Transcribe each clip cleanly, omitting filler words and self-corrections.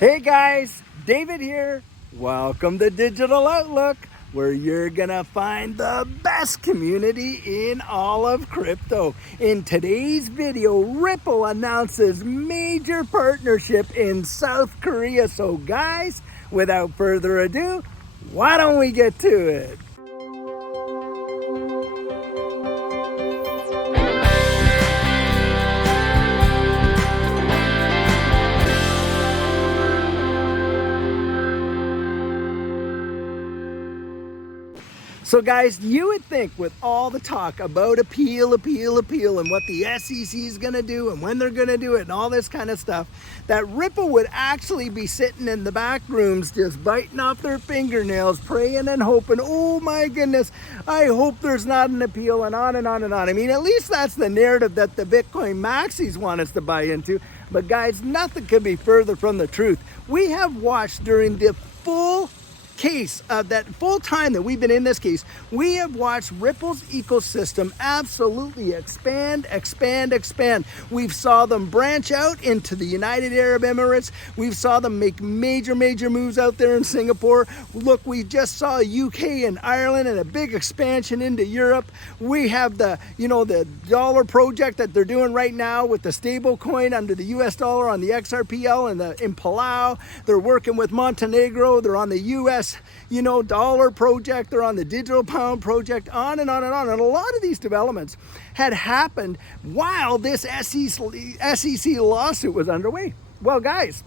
Hey guys, David here. Welcome to Digital Outlook, where you're gonna find the best community in all of crypto. In today's video, Ripple announces major partnership in South Korea. So guys, without further ado, why don't we get to it? So guys, you would think with all the talk about appeal, and what the SEC is going to do and when they're going to do it and all this kind of stuff, that Ripple would actually be sitting in the back rooms just biting off their fingernails, praying and hoping, oh my goodness, I hope there's not an appeal, and on and on and on. I mean, at least that's the narrative that the Bitcoin maxis want us to buy into. But guys, nothing could be further from the truth. We have watched during the full case of that full time that we've been in this case, we have watched Ripple's ecosystem absolutely expand. We've saw them branch out into the United Arab Emirates. We've saw them make major moves out there in Singapore. Look, we just saw UK and Ireland and a big expansion into Europe. We have the dollar project that they're doing right now with the stable coin under the US dollar on the XRPL and in Palau. They're working with Montenegro. They're on the US dollar project. They're on the digital pound project, on and on and on. And a lot of these developments had happened while this SEC lawsuit was underway. Well, guys,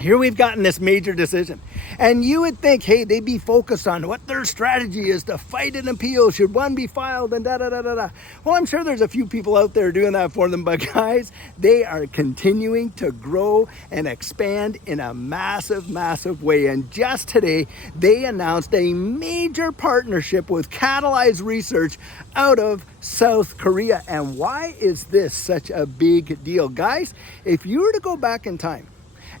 here we've gotten this major decision. And you would think, hey, they'd be focused on what their strategy is to fight an appeal. Should one be filed and da-da-da-da-da. Well, I'm sure there's a few people out there doing that for them. But guys, they are continuing to grow and expand in a massive way. And just today, they announced a major partnership with Catalyze Research out of South Korea. And why is this such a big deal? Guys, if you were to go back in time,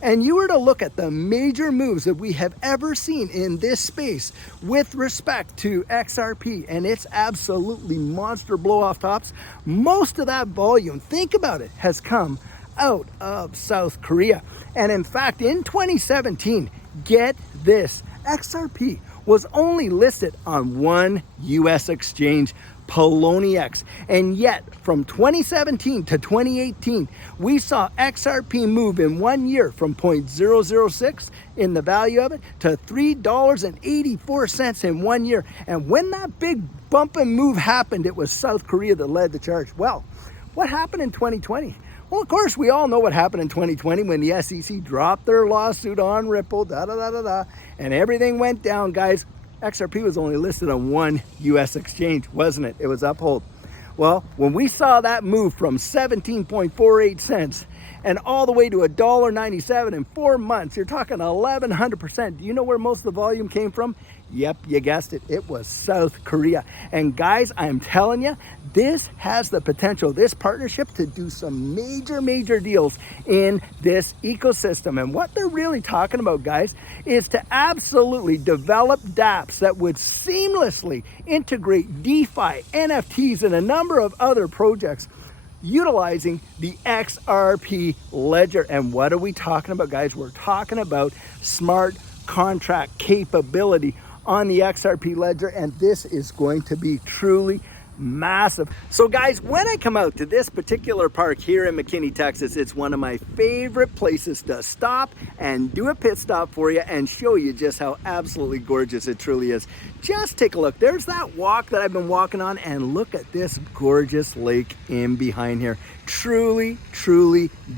and you were to look at the major moves that we have ever seen in this space with respect to XRP and its absolutely monster blow-off tops, most of that volume, think about it, has come out of South Korea. And in fact, in 2017, get this, XRP was only listed on one US exchange, Poloniex. And yet from 2017 to 2018, we saw XRP move in 1 year from 0.006 in the value of it to $3.84 in 1 year. And when that big bump and move happened, it was South Korea that led the charge. Well, what happened in 2020? Well, of course, we all know what happened in 2020 when the SEC dropped their lawsuit on Ripple, and everything went down, guys. XRP was only listed on one US exchange, wasn't it? It was Uphold. Well, when we saw that move from 17.48 cents and all the way to $1.97 in 4 months, you're talking 1,100%. Do you know where most of the volume came from? Yep, you guessed it. It was South Korea. And guys, I'm telling you, this has the potential, this partnership, to do some major deals in this ecosystem. And what they're really talking about, guys, is to absolutely develop dApps that would seamlessly integrate DeFi, NFTs, and a number of other projects utilizing the XRP ledger. And what are we talking about, guys? We're talking about smart contract capability on the XRP ledger, and this is going to be truly massive. So guys, when I come out to this particular park here in McKinney, Texas, it's one of my favorite places to stop and do a pit stop for you and show you just how absolutely gorgeous it truly is. Just take a look. There's that walk that I've been walking on, and look at this gorgeous lake in behind here. Truly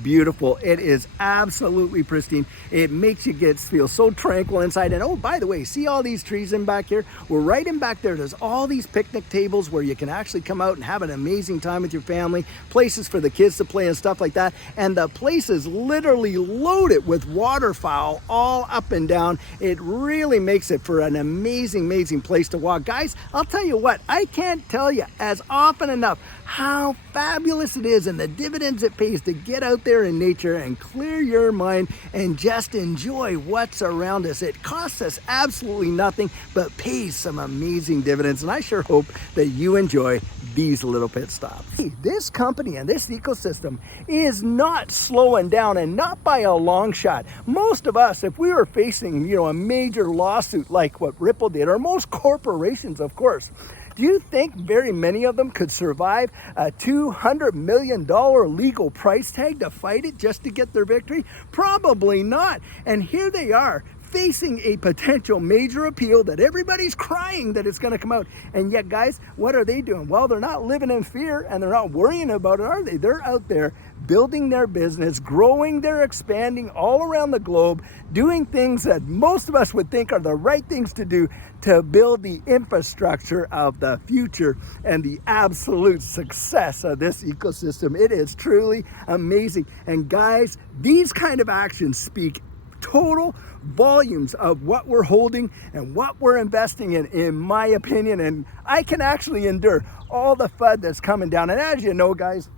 beautiful. It is absolutely pristine. It makes you feel so tranquil inside. And oh, by the way, see all these trees in back here? Well, right in back there, there's all these picnic tables where you can actually come out and have an amazing time with your family, places for the kids to play and stuff like that. And the place is literally loaded with waterfowl all up and down. It really makes it for an amazing place to walk. Guys, I'll tell you what, I can't tell you as often enough how fabulous it is and the dividends it pays to get out there in nature and clear your mind and just enjoy what's around us. It costs us absolutely nothing, but pays some amazing dividends. And I sure hope that you enjoy these little pit stops. Hey, this company and this ecosystem is not slowing down, and not by a long shot. Most of us, if we were facing, a major lawsuit like what Ripple did, or most corporations, of course, do you think very many of them could survive a $200 million legal price tag to fight it just to get their victory? Probably not. And here they are, facing a potential major appeal that everybody's crying that it's going to come out. And yet, guys, what are they doing? Well, they're not living in fear and they're not worrying about it, are they? They're out there building their business, growing, they're expanding all around the globe, doing things that most of us would think are the right things to do to build the infrastructure of the future and the absolute success of this ecosystem. It is truly amazing. And guys, these kind of actions speak total volumes of what we're holding and what we're investing in my opinion. And I can actually endure all the FUD that's coming down. And as you know, guys,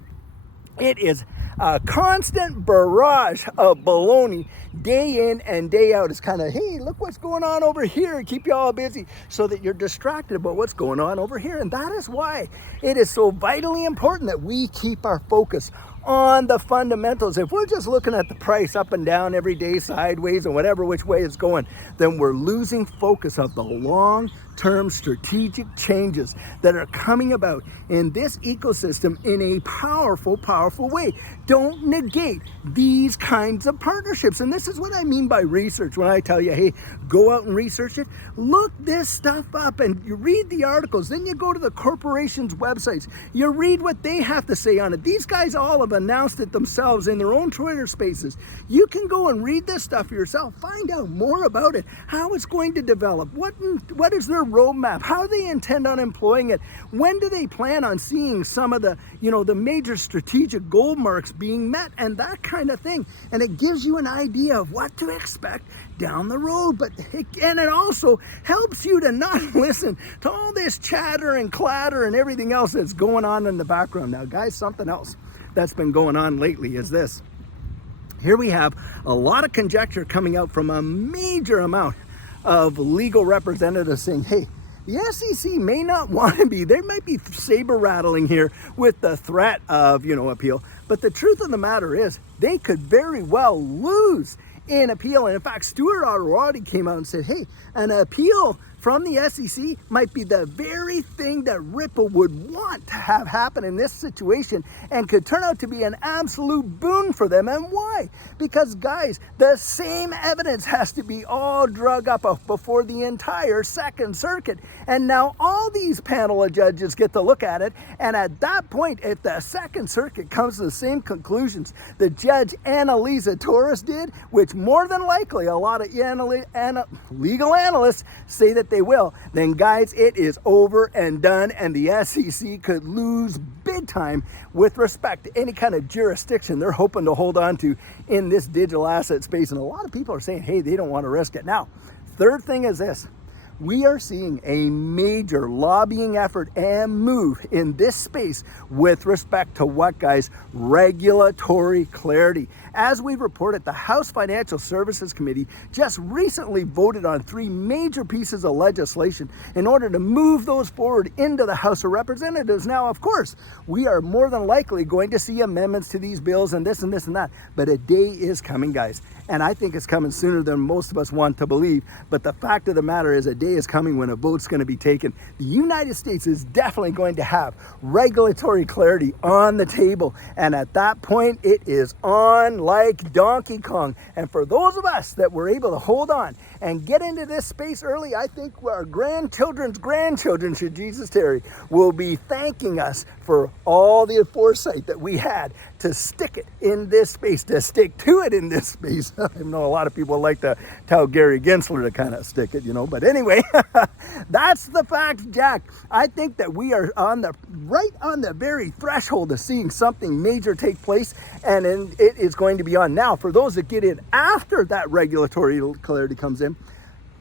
it is a constant barrage of baloney day in and day out. It's kind of, hey, look what's going on over here. Keep you all busy so that you're distracted about what's going on over here. And that is why it is so vitally important that we keep our focus on the fundamentals. If we're just looking at the price up and down every day, sideways, and whatever which way it's going, then we're losing focus of the long-term strategic changes that are coming about in this ecosystem in a powerful, powerful way. Don't negate these kinds of partnerships. And this is what I mean by research. When I tell you, hey, go out and research it, look this stuff up and you read the articles. Then you go to the corporations' websites. You read what they have to say on it. These guys all have announced it themselves in their own Twitter spaces. You can go and read this stuff yourself. Find out more about it, how it's going to develop, what is their roadmap, how they intend on employing it, when do they plan on seeing some of the, the major strategic goal marks being met, and that kind of thing. And it gives you an idea of what to expect down the road. And it also helps you to not listen to all this chatter and clatter and everything else that's going on in the background. Now, guys, something else that's been going on lately is this. Here we have a lot of conjecture coming out from a major amount of legal representatives saying, hey, the SEC may not want to be, they might be saber rattling here with the threat of, appeal. But the truth of the matter is they could very well lose in appeal. And in fact, Stuart Already came out and said, hey, an appeal from the SEC might be the very thing that Ripple would want to have happen in this situation and could turn out to be an absolute boon for them. And why? Because, guys, the same evidence has to be all drug up before the entire Second Circuit. And now all these panel of judges get to look at it. And at that point, if the Second Circuit comes to the same conclusions that Judge Annalisa Torres did, which more than likely a lot of legal analysts say that they will, then guys, it is over and done, and the SEC could lose big time with respect to any kind of jurisdiction they're hoping to hold on to in this digital asset space. And a lot of people are saying, hey, they don't want to risk it. Now, third thing is this. We are seeing a major lobbying effort and move in this space with respect to what, guys? Regulatory clarity. As we've reported, the House Financial Services Committee just recently voted on 3 major pieces of legislation in order to move those forward into the House of Representatives. Now, of course, we are more than likely going to see amendments to these bills and this and this and that, but a day is coming, guys. And I think it's coming sooner than most of us want to believe. But the fact of the matter is, a day is coming when a vote's going to be taken. The United States is definitely going to have regulatory clarity on the table. And at that point, it is on like Donkey Kong. And for those of us that were able to hold on and get into this space early, I think our grandchildren's grandchildren, should Jesus tarry, will be thanking us for all the foresight that we had to stick it in this space, to stick to it in this space. I know a lot of people like to tell Gary Gensler to kind of stick it, but anyway, that's the fact, Jack. I think that we are right on the very threshold of seeing something major take place, and it is going to be on now. For those that get in after that regulatory clarity comes in,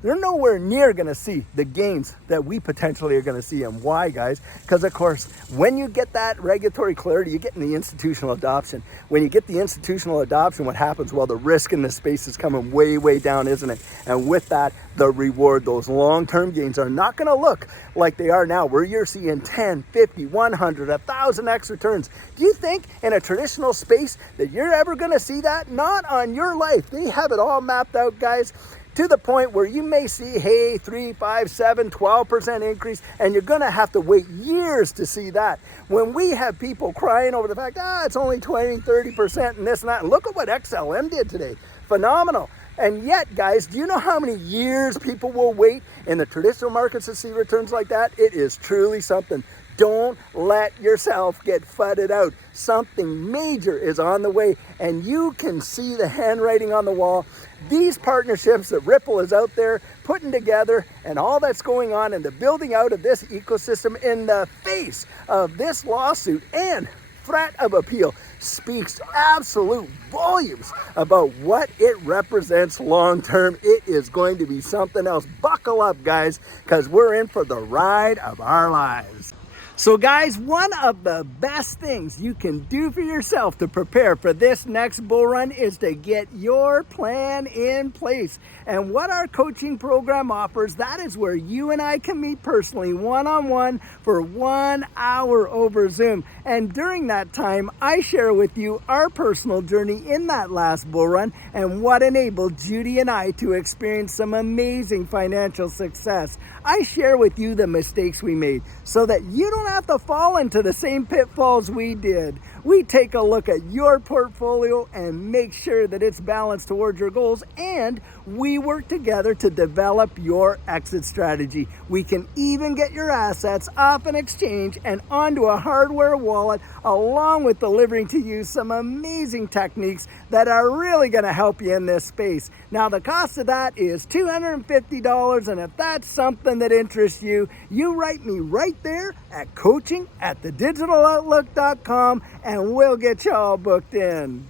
they're nowhere near going to see the gains that we potentially are going to see. And why, guys? Because, of course, when you get that regulatory clarity, you get in the institutional adoption. When you get the institutional adoption, what happens? Well, the risk in this space is coming way, way down, isn't it? And with that, the reward, those long-term gains are not going to look like they are now, where you're seeing 10, 50, 100, 1,000x returns. Do you think in a traditional space that you're ever going to see that? Not on your life. They have it all mapped out, guys, to the point where you may see, hey, 3, 5, 7, 12% increase, and you're going to have to wait years to see that. When we have people crying over the fact, it's only 20, 30% and this and that, and look at what XLM did today. Phenomenal. And yet, guys, do you know how many years people will wait in the traditional markets to see returns like that? It is truly something. Don't let yourself get fudded out. Something major is on the way, and you can see the handwriting on the wall. These partnerships that Ripple is out there putting together, and all that's going on in the building out of this ecosystem in the face of this lawsuit and threat of appeal, speaks absolute volumes about what it represents long term. It is going to be something else. Buckle up, guys, because we're in for the ride of our lives. So guys, one of the best things you can do for yourself to prepare for this next bull run is to get your plan in place. And what our coaching program offers, that is where you and I can meet personally one-on-one for 1 hour over Zoom. And during that time, I share with you our personal journey in that last bull run and what enabled Judy and I to experience some amazing financial success. I share with you the mistakes we made so that you don't have to fall into the same pitfalls we did. We take a look at your portfolio and make sure that it's balanced towards your goals, and we work together to develop your exit strategy. We can even get your assets off an exchange and onto a hardware wallet, along with delivering to you some amazing techniques that are really going to help you in this space. Now, the cost of that is $250, and if that's something that interests you, you write me right there at coaching@thedigitaloutlook.com, and we'll get you all booked in.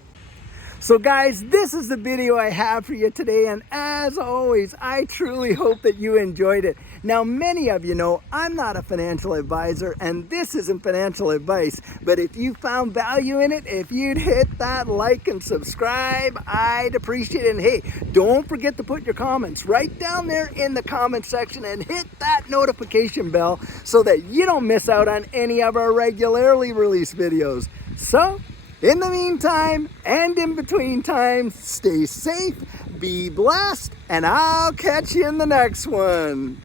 So guys, this is the video I have for you today, and as always, I truly hope that you enjoyed it. Now, many of you know I'm not a financial advisor, and this isn't financial advice, but if you found value in it, if you'd hit that like and subscribe, I'd appreciate it. And hey, don't forget to put your comments right down there in the comment section and hit that notification bell so that you don't miss out on any of our regularly released videos. So, in the meantime, and in between times, stay safe, be blessed, and I'll catch you in the next one.